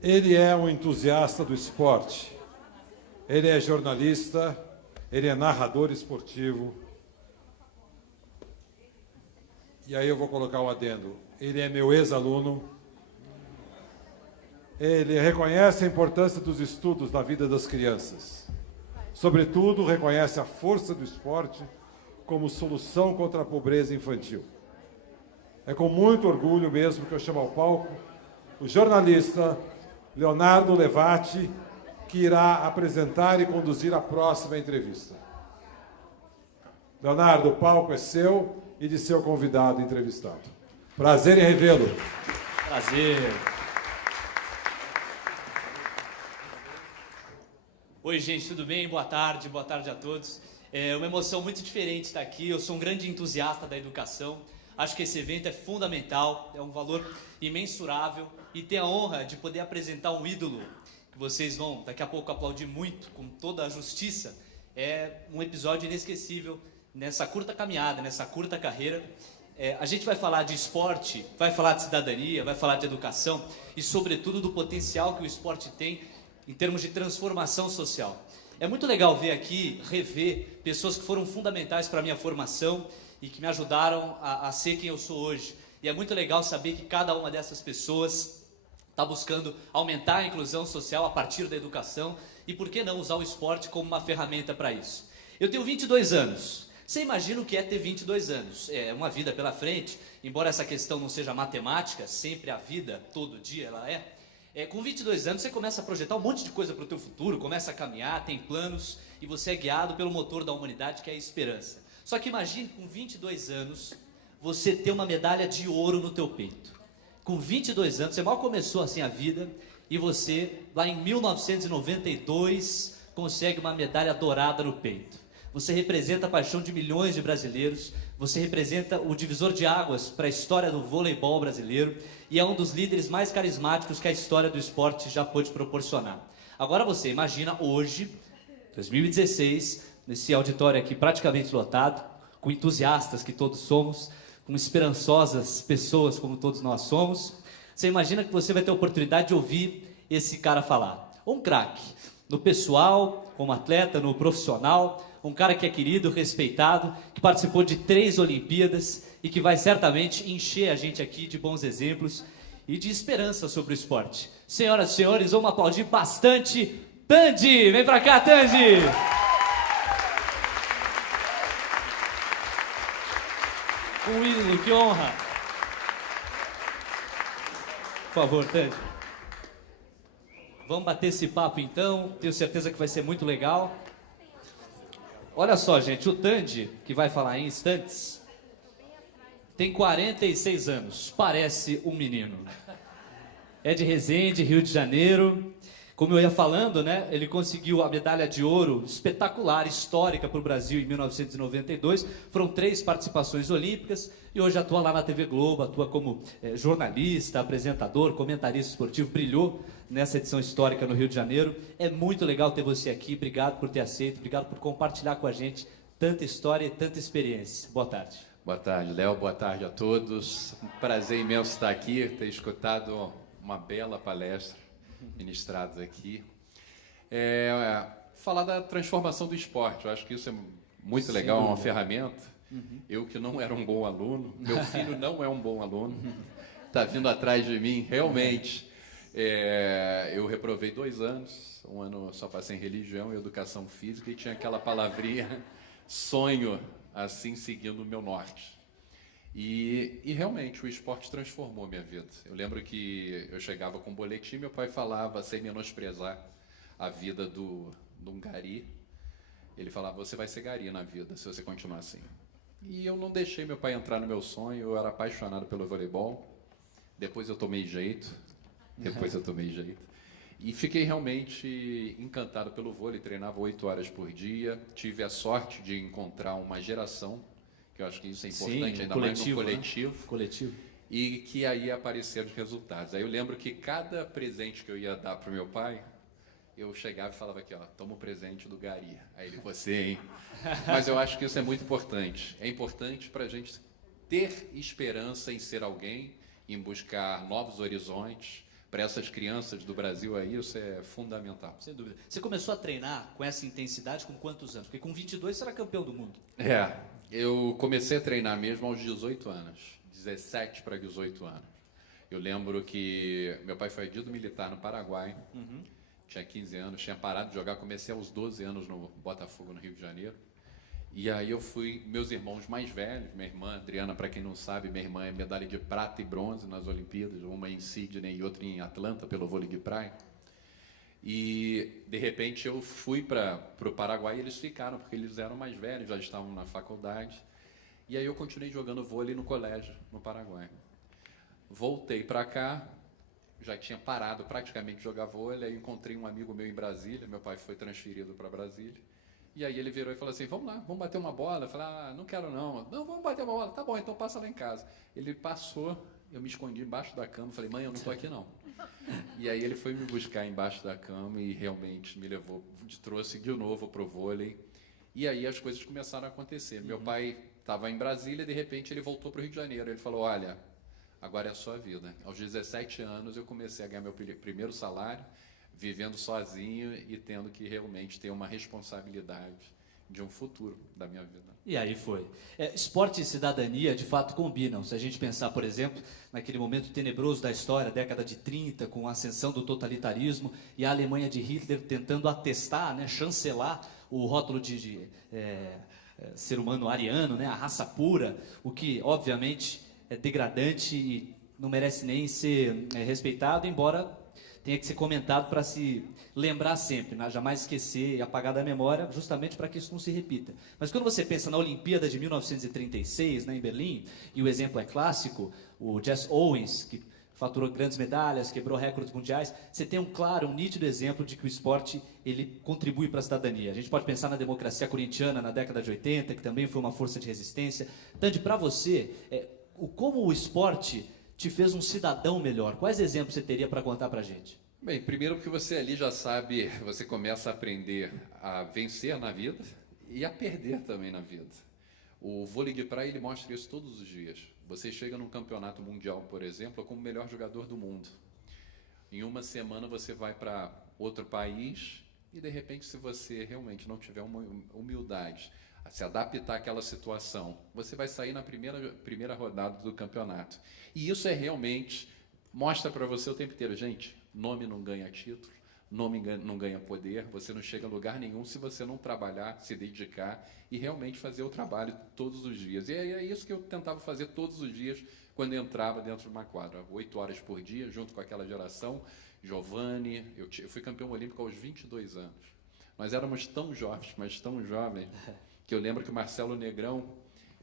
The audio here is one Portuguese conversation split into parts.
Ele é um entusiasta do esporte. Ele é jornalista, ele é narrador esportivo. E aí eu vou colocar um adendo. Ele é meu ex-aluno. Ele reconhece a importância dos estudos na vida das crianças. Sobretudo, reconhece a força do esporte como solução contra a pobreza infantil. É com muito orgulho mesmo que eu chamo ao palco o jornalista Leonardo Levati, que irá apresentar e conduzir a próxima entrevista. Leonardo, o palco é seu e de seu convidado entrevistado. Prazer em revê-lo. Prazer. Oi, gente, tudo bem? Boa tarde a todos. É uma emoção muito diferente estar aqui. Eu sou um grande entusiasta da educação. Acho que esse evento é fundamental, é um valor imensurável e ter a honra de poder apresentar um ídolo que vocês vão daqui a pouco aplaudir muito, com toda a justiça. É um episódio inesquecível nessa curta caminhada, nessa curta carreira. A gente vai falar de esporte, vai falar de cidadania, vai falar de educação e, sobretudo, do potencial que o esporte tem em termos de transformação social. É muito legal ver aqui, rever pessoas que foram fundamentais para a minha formação e que me ajudaram a ser quem eu sou hoje. E é muito legal saber que cada uma dessas pessoas está buscando aumentar a inclusão social a partir da educação e, por que não, usar o esporte como uma ferramenta para isso. Eu tenho 22 anos. Você imagina o que é ter 22 anos? É uma vida pela frente, embora essa questão não seja matemática, sempre a vida, todo dia ela é. Com 22 anos você começa a projetar um monte de coisa para o teu futuro, começa a caminhar, tem planos e você é guiado pelo motor da humanidade, que é a esperança. Só que imagine com 22 anos você ter uma medalha de ouro no teu peito. Com 22 anos, você mal começou assim a vida e você, lá em 1992, consegue uma medalha dourada no peito. Você representa a paixão de milhões de brasileiros, você representa o divisor de águas para a história do voleibol brasileiro e é um dos líderes mais carismáticos que a história do esporte já pôde proporcionar. Agora você imagina hoje, 2016, nesse auditório aqui praticamente lotado, com entusiastas que todos somos, com esperançosas pessoas como todos nós somos, você imagina que você vai ter a oportunidade de ouvir esse cara falar. Um craque, no pessoal, como atleta, no profissional, um cara que é querido, respeitado, que participou de 3 Olimpíadas e que vai certamente encher a gente aqui de bons exemplos e de esperança sobre o esporte. Senhoras e senhores, vamos aplaudir bastante Tandy! Vem pra cá, Tandy! Um ídolo, que honra! Por favor, Tandy. Vamos bater esse papo então, tenho certeza que vai ser muito legal. Olha só, gente, o Tandy, que vai falar em instantes, tem 46 anos, parece um menino. É de Resende, Rio de Janeiro. Como eu ia falando, né, ele conseguiu a medalha de ouro espetacular, histórica para o Brasil em 1992. Foram 3 participações olímpicas e hoje atua lá na TV Globo, atua como jornalista, apresentador, comentarista esportivo, brilhou nessa edição histórica no Rio de Janeiro. É muito legal ter você aqui, obrigado por ter aceito, obrigado por compartilhar com a gente tanta história e tanta experiência. Boa tarde. Boa tarde, Léo, boa tarde a todos. Um prazer imenso estar aqui, ter escutado uma bela palestra ministrada aqui. Falar da transformação do esporte, eu acho que isso é muito legal, é uma ferramenta. Eu que não era um bom aluno, meu filho não é um bom aluno, está vindo atrás de mim, realmente. Eu reprovei 2 anos, um ano só passei em religião e educação física e tinha aquela palavrinha sonho, assim, seguindo o meu norte. E realmente o esporte transformou minha vida. Eu lembro que eu chegava com um boletim, meu pai falava, sem menosprezar a vida de um gari, ele falava, você vai ser gari na vida se você continuar assim. E eu não deixei meu pai entrar no meu sonho, eu era apaixonado pelo voleibol, depois eu tomei jeito, e fiquei realmente encantado pelo vôlei, treinava 8 horas por dia, tive a sorte de encontrar uma geração, que eu acho que isso é importante, sim, ainda mais no coletivo, né? Coletivo, e que aí apareceram os resultados. Aí eu lembro que cada presente que eu ia dar para o meu pai, eu chegava e falava aqui, ó, toma o presente do Gari. Aí ele, você, hein? Mas eu acho que isso é muito importante. É importante para a gente ter esperança em ser alguém, em buscar novos horizontes, para essas crianças do Brasil aí, isso é fundamental. Sem dúvida. Você começou a treinar com essa intensidade com quantos anos? Porque com 22 você era campeão do mundo. Eu comecei a treinar mesmo aos 18 anos, 17 para 18 anos. Eu lembro que meu pai foi adido militar no Paraguai, tinha 15 anos, tinha parado de jogar, comecei aos 12 anos no Botafogo, no Rio de Janeiro. E aí eu fui, meus irmãos mais velhos, minha irmã Adriana, para quem não sabe, minha irmã é medalha de prata e bronze nas Olimpíadas, uma em Sydney e outra em Atlanta, pelo vôlei de praia. E, de repente, eu fui para o Paraguai e eles ficaram, porque eles eram mais velhos, já estavam na faculdade. E aí eu continuei jogando vôlei no colégio, no Paraguai. Voltei para cá, já tinha parado praticamente de jogar vôlei, aí encontrei um amigo meu em Brasília, meu pai foi transferido para Brasília. E aí ele virou e falou assim, vamos lá, vamos bater uma bola. Eu falei, não quero não. Não, vamos bater uma bola. Tá bom, então passa lá em casa. Ele passou, eu me escondi embaixo da cama, falei, mãe, eu não estou aqui não. E aí ele foi me buscar embaixo da cama e realmente me levou, trouxe de novo para o vôlei. E aí as coisas começaram a acontecer. Meu pai estava em Brasília e de repente ele voltou para o Rio de Janeiro. Ele falou, olha, agora é a sua vida. Aos 17 anos eu comecei a ganhar meu primeiro salário, vivendo sozinho e tendo que realmente ter uma responsabilidade de um futuro da minha vida. E aí foi. Esporte e cidadania de fato combinam. Se a gente pensar, por exemplo, naquele momento tenebroso da história, década de 30, com a ascensão do totalitarismo e a Alemanha de Hitler tentando atestar, né, chancelar o rótulo de ser humano ariano, né, a raça pura, o que obviamente é degradante e não merece nem ser respeitado, embora tenha que ser comentado para se lembrar sempre, né? Jamais esquecer e apagar da memória, justamente para que isso não se repita. Mas quando você pensa na Olimpíada de 1936, né, em Berlim, e o exemplo é clássico, o Jess Owens, que faturou grandes medalhas, quebrou recordes mundiais, você tem um nítido exemplo de que o esporte ele contribui para a cidadania. A gente pode pensar na democracia corintiana na década de 80, que também foi uma força de resistência. Tandy, para você, como o esporte te fez um cidadão melhor? Quais exemplos você teria para contar para a gente? Bem, primeiro porque você ali já sabe, você começa a aprender a vencer na vida e a perder também na vida. O vôlei de praia, ele mostra isso todos os dias. Você chega num campeonato mundial, por exemplo, como o melhor jogador do mundo. Em uma semana você vai para outro país e, de repente, se você realmente não tiver uma humildade a se adaptar àquela situação, você vai sair na primeira rodada do campeonato. E isso realmente mostra para você o tempo inteiro, gente, nome não ganha título, nome não ganha poder, você não chega a lugar nenhum se você não trabalhar, se dedicar e realmente fazer o trabalho todos os dias. E é isso que eu tentava fazer todos os dias quando entrava dentro de uma quadra, 8 horas por dia, junto com aquela geração, Giovanni, eu fui campeão olímpico aos 22 anos. Nós éramos tão jovens, mas tão jovens, que eu lembro que o Marcelo Negrão,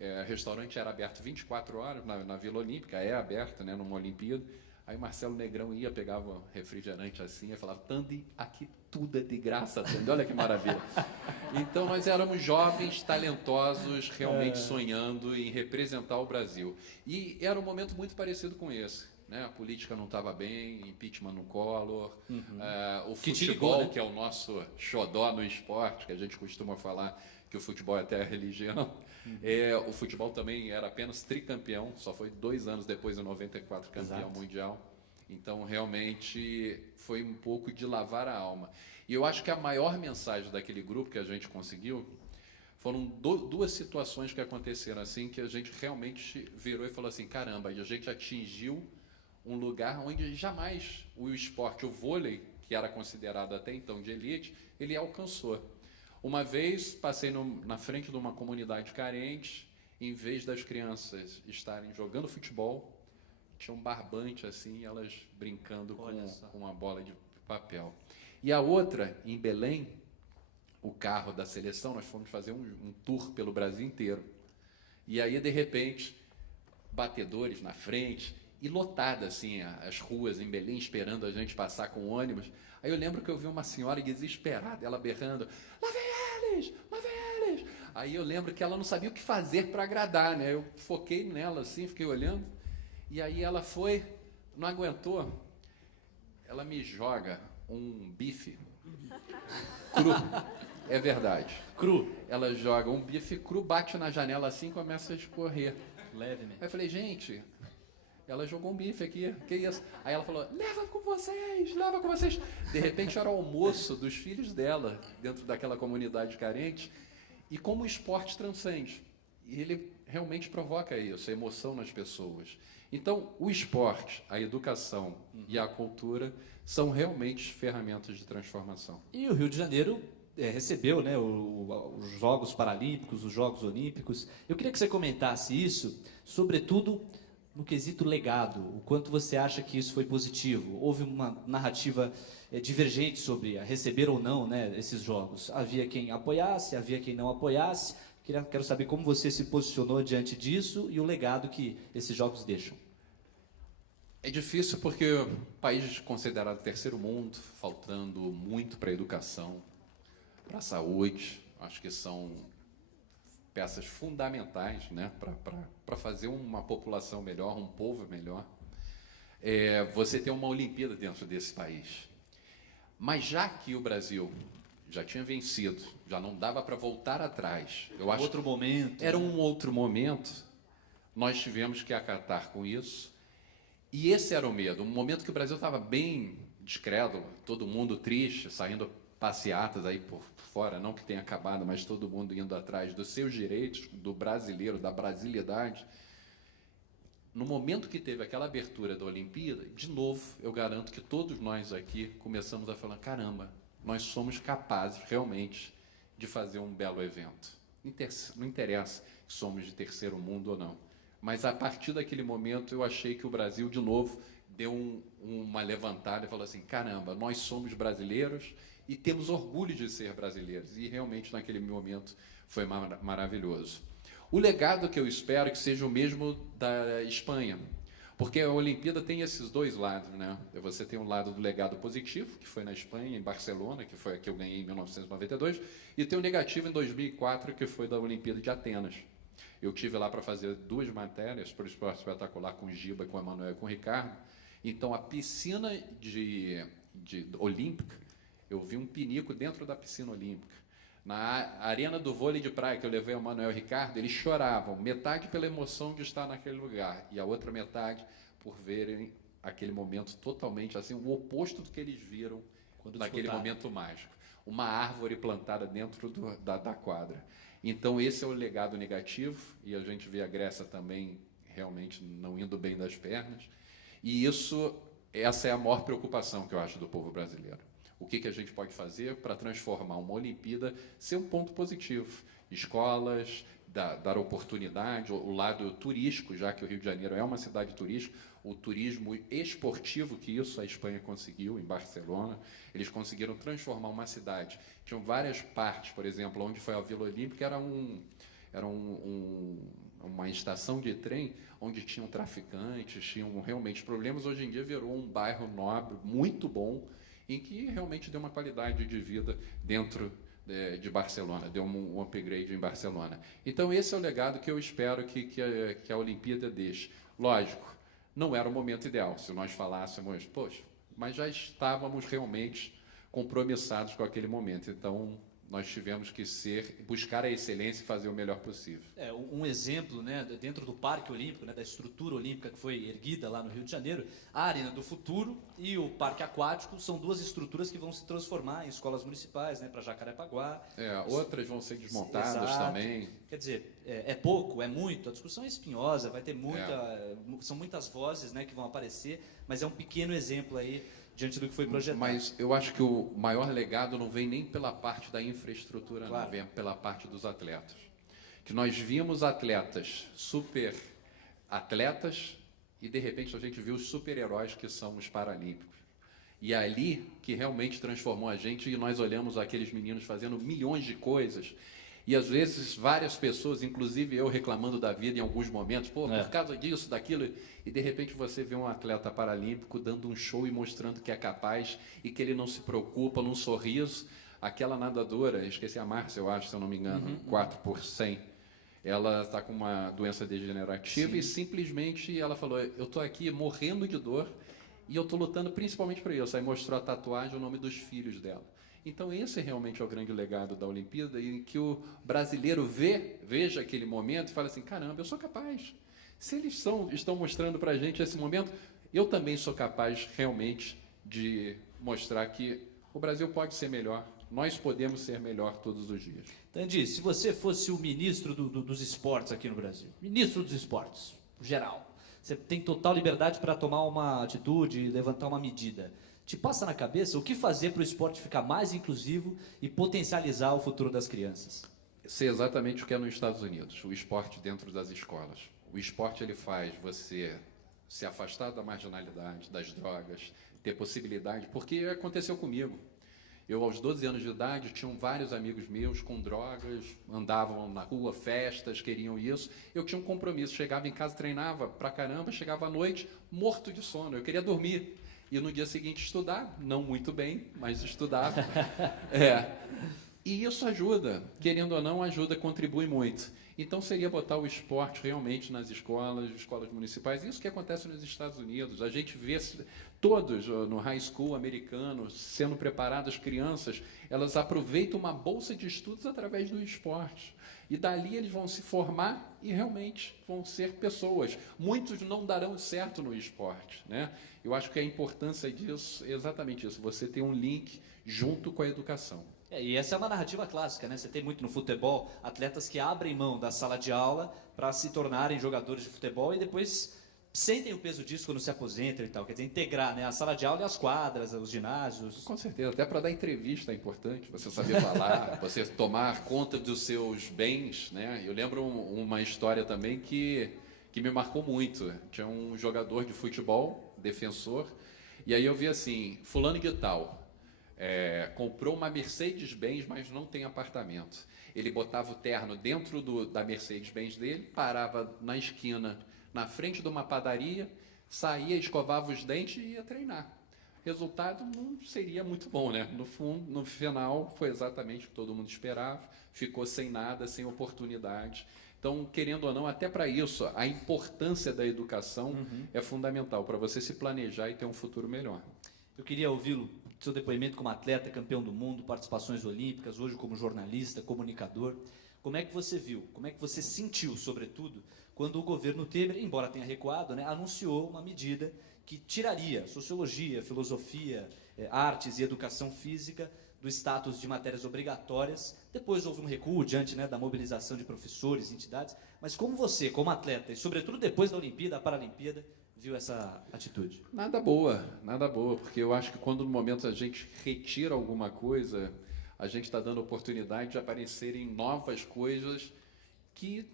o restaurante era aberto 24 horas na Vila Olímpica, é aberto, né, numa Olimpíada. Aí o Marcelo Negrão ia, pegava refrigerante assim e falava, Tandy, aqui tudo é de graça, Tandy, olha que maravilha. Então nós éramos jovens, talentosos, realmente sonhando em representar o Brasil. E era um momento muito parecido com esse. Né? A política não estava bem, impeachment no Collor, o futebol, que é o nosso xodó no esporte, que a gente costuma falar que o futebol é até a religião. O futebol também era apenas tricampeão, só foi 2 anos depois, em 94, campeão Exato. mundial. Então, realmente, foi um pouco de lavar a alma. E eu acho que a maior mensagem daquele grupo que a gente conseguiu foram 2 situações que aconteceram assim, que a gente realmente virou e falou assim, caramba, a gente atingiu um lugar onde jamais o esporte, o vôlei, que era considerado até então de elite, ele alcançou. Uma vez passei na frente de uma comunidade carente, em vez das crianças estarem jogando futebol, tinha um barbante assim, elas brincando com uma bola de papel. E a outra, em Belém, o carro da seleção, nós fomos fazer um tour pelo Brasil inteiro. E aí, de repente, batedores na frente, e lotada assim, as ruas em Belém, esperando a gente passar com ônibus. Aí eu lembro que eu vi uma senhora desesperada, ela berrando, lá vem eles, lá vem eles. Aí eu lembro que ela não sabia o que fazer para agradar, né? Eu foquei nela assim, fiquei olhando, e aí ela foi, não aguentou, ela me joga um bife cru, é verdade. Cru. Ela joga um bife cru, bate na janela assim e começa a escorrer. Levemente. Aí eu falei, gente, ela jogou um bife aqui, que isso? Aí ela falou, leva com vocês, leva com vocês. De repente era o almoço dos filhos dela, dentro daquela comunidade carente, e como o esporte transcende. E ele realmente provoca isso, a emoção nas pessoas. Então, o esporte, a educação e a cultura são realmente ferramentas de transformação. E o Rio de Janeiro recebeu, né, os Jogos Paralímpicos, os Jogos Olímpicos. Eu queria que você comentasse isso, sobretudo no quesito legado. O quanto você acha que isso foi positivo? Houve uma narrativa divergente sobre receber ou não, né, esses Jogos. Havia quem apoiasse, havia quem não apoiasse. Quero saber como você se posicionou diante disso e o legado que esses Jogos deixam. É difícil porque o país considerado terceiro mundo, faltando muito para a educação, para a saúde, acho que são peças fundamentais, né, para fazer uma população melhor, um povo melhor. Você tem uma Olimpíada dentro desse país. Mas já que o Brasil já tinha vencido, já não dava para voltar atrás. Eu acho outro momento. Era um outro momento, nós tivemos que acatar com isso. E esse era o medo, um momento que o Brasil estava bem descrédulo, todo mundo triste, saindo passeatas aí por fora, não que tenha acabado, mas todo mundo indo atrás dos seus direitos, do brasileiro, da brasilidade. No momento que teve aquela abertura da Olimpíada, de novo, eu garanto que todos nós aqui começamos a falar, caramba, nós somos capazes realmente de fazer um belo evento. Não interessa se somos de terceiro mundo ou não. Mas a partir daquele momento eu achei que o Brasil, de novo, deu uma levantada e falou assim, caramba, nós somos brasileiros e temos orgulho de ser brasileiros. E realmente naquele momento foi maravilhoso. O legado que eu espero que seja o mesmo da Espanha, porque a Olimpíada tem esses dois lados, né? Você tem um lado do legado positivo, que foi na Espanha, em Barcelona, que foi a que eu ganhei em 1992, e tem o negativo em 2004, que foi da Olimpíada de Atenas. Eu tive lá para fazer 2 matérias para o Esporte Espetacular com o Giba, com o Emanuel e com o Ricardo. Então, a piscina olímpica, eu vi um pinico dentro da piscina olímpica. Na arena do vôlei de praia, que eu levei o Emanuel e o Ricardo, eles choravam, metade pela emoção de estar naquele lugar, e a outra metade por verem aquele momento totalmente assim, o oposto do que eles viram naquele momento mágico. Uma árvore plantada dentro da quadra. Então, esse é o legado negativo, e a gente vê a Grécia também realmente não indo bem das pernas. E essa é a maior preocupação que eu acho do povo brasileiro. O que a gente pode fazer para transformar uma Olimpíada ser um ponto positivo? Escolas, dar oportunidade, o lado turístico, já que o Rio de Janeiro é uma cidade turística, o turismo esportivo que isso a Espanha conseguiu, em Barcelona. Eles conseguiram transformar uma cidade. Tinham várias partes, por exemplo, onde foi a Vila Olímpica, era uma estação de trem onde tinham traficantes, tinham realmente problemas. Hoje em dia virou um bairro nobre, muito bom, em que realmente deu uma qualidade de vida dentro de Barcelona, deu um upgrade em Barcelona. Então, esse é o legado que eu espero que a Olimpíada deixe. Lógico, não era o momento ideal, se nós falássemos, poxa, mas já estávamos realmente compromissados com aquele momento. Então, nós tivemos que buscar a excelência e fazer o melhor possível. Um exemplo, né, dentro do Parque Olímpico, né, da estrutura olímpica que foi erguida lá no Rio de Janeiro, a Arena do Futuro e o Parque Aquático são 2 estruturas que vão se transformar em escolas municipais, né, para Jacarepaguá. Outras vão ser desmontadas também. Quer dizer, é pouco, é muito, a discussão é espinhosa, vai ter são muitas vozes, né, que vão aparecer, mas é um pequeno exemplo aí diante do que foi projetado. Mas eu acho que o maior legado não vem nem pela parte da infraestrutura, claro. Não, vem pela parte dos atletas. Que nós vimos atletas, super atletas, e de repente a gente viu os super-heróis que são os paralímpicos. E é ali que realmente transformou a gente, e nós olhamos aqueles meninos fazendo milhões de coisas, e às vezes várias pessoas, inclusive eu reclamando da vida em alguns momentos, por causa disso, daquilo, e de repente você vê um atleta paralímpico dando um show e mostrando que é capaz e que ele não se preocupa, num sorriso. Aquela nadadora, esqueci a Márcia, eu acho, se eu não me engano, 4%, ela está com uma doença degenerativa. Sim. E simplesmente ela falou, eu estou aqui morrendo de dor e eu estou lutando principalmente para isso. Aí mostrou a tatuagem, o nome dos filhos dela. Então, esse realmente é o grande legado da Olimpíada, em que o brasileiro veja aquele momento e fala assim, caramba, eu sou capaz. Se eles estão mostrando para a gente esse momento, eu também sou capaz realmente de mostrar que o Brasil pode ser melhor, nós podemos ser melhor todos os dias. Tandy, se você fosse o ministro dos esportes aqui no Brasil, ministro dos esportes, geral, você tem total liberdade para tomar uma atitude, levantar uma medida. Te passa na cabeça o que fazer para o esporte ficar mais inclusivo e potencializar o futuro das crianças? Sei exatamente o que é nos Estados Unidos, o esporte dentro das escolas. O esporte ele faz você se afastar da marginalidade, das drogas, ter possibilidade, porque aconteceu comigo. Eu, aos 12 anos de idade, tinham vários amigos meus com drogas, andavam na rua, festas, queriam isso. Eu tinha um compromisso, chegava em casa, treinava pra caramba, chegava à noite, morto de sono, eu queria dormir. E no dia seguinte estudar, não muito bem, mas estudava. E isso ajuda, querendo ou não, ajuda, contribui muito. Então seria botar o esporte realmente nas escolas municipais. Isso que acontece nos Estados Unidos. A gente vê todos no high school americano sendo preparadas, crianças, elas aproveitam uma bolsa de estudos através do esporte. E dali eles vão se formar e realmente vão ser pessoas. Muitos não darão certo no esporte, né? Eu acho que a importância disso é exatamente isso, você ter um link junto com a educação. E essa é uma narrativa clássica, né? Você tem muito no futebol atletas que abrem mão da sala de aula para se tornarem jogadores de futebol e depois sentem o peso disso quando se aposentam e tal. Quer dizer, integrar, né, a sala de aula e as quadras, os ginásios. Com certeza, até para dar entrevista é importante, você saber falar, você tomar conta dos seus bens, né? Eu lembro uma história também que me marcou muito. Tinha um jogador de futebol, defensor, e aí eu vi assim, fulano de tal, comprou uma Mercedes-Benz, mas não tem apartamento. Ele botava o terno dentro da Mercedes-Benz dele, parava na esquina, na frente de uma padaria, saía, escovava os dentes e ia treinar. Resultado não seria muito bom, né? No final, foi exatamente o que todo mundo esperava, ficou sem nada, sem oportunidade. Então, querendo ou não, até para isso, a importância da educação é fundamental, para você se planejar e ter um futuro melhor. Eu queria ouvi-lo, seu depoimento como atleta, campeão do mundo, participações olímpicas, hoje como jornalista, comunicador. Como é que você viu, como é que você sentiu, sobretudo, quando o governo Temer, embora tenha recuado, né, anunciou uma medida que tiraria sociologia, filosofia, artes e educação física do status de matérias obrigatórias. Depois houve um recuo diante, né, da mobilização de professores, entidades. Mas como você, como atleta, e sobretudo depois da Olimpíada, da Paralimpíada, viu essa atitude? Nada boa, porque eu acho que quando no momento a gente retira alguma coisa, a gente está dando oportunidade de aparecerem novas coisas que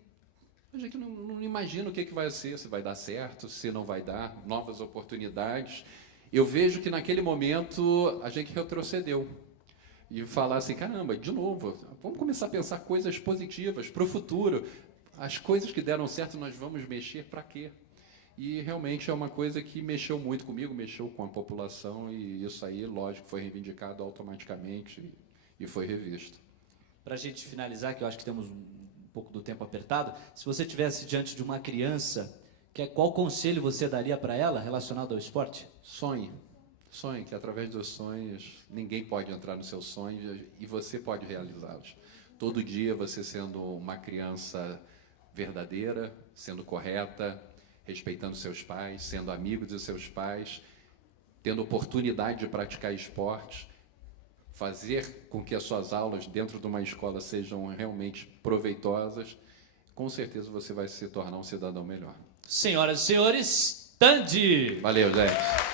a gente não imagina o que vai ser, se vai dar certo, se não vai dar, novas oportunidades. Eu vejo que naquele momento a gente retrocedeu e falar assim, caramba, de novo, vamos começar a pensar coisas positivas para o futuro. As coisas que deram certo nós vamos mexer para quê? E realmente é uma coisa que mexeu muito comigo, mexeu com a população e isso aí, lógico, foi reivindicado automaticamente e foi revisto. Para a gente finalizar, que eu acho que temos um pouco do tempo apertado, se você estivesse diante de uma criança, qual conselho você daria para ela relacionado ao esporte? Sonhe, que através dos sonhos ninguém pode entrar nos seus sonhos e você pode realizá-los. Todo dia você sendo uma criança verdadeira, sendo correta, respeitando seus pais, sendo amigo dos seus pais, tendo oportunidade de praticar esportes, fazer com que as suas aulas dentro de uma escola sejam realmente proveitosas, com certeza você vai se tornar um cidadão melhor. Senhoras e senhores, Tandy! Valeu, gente!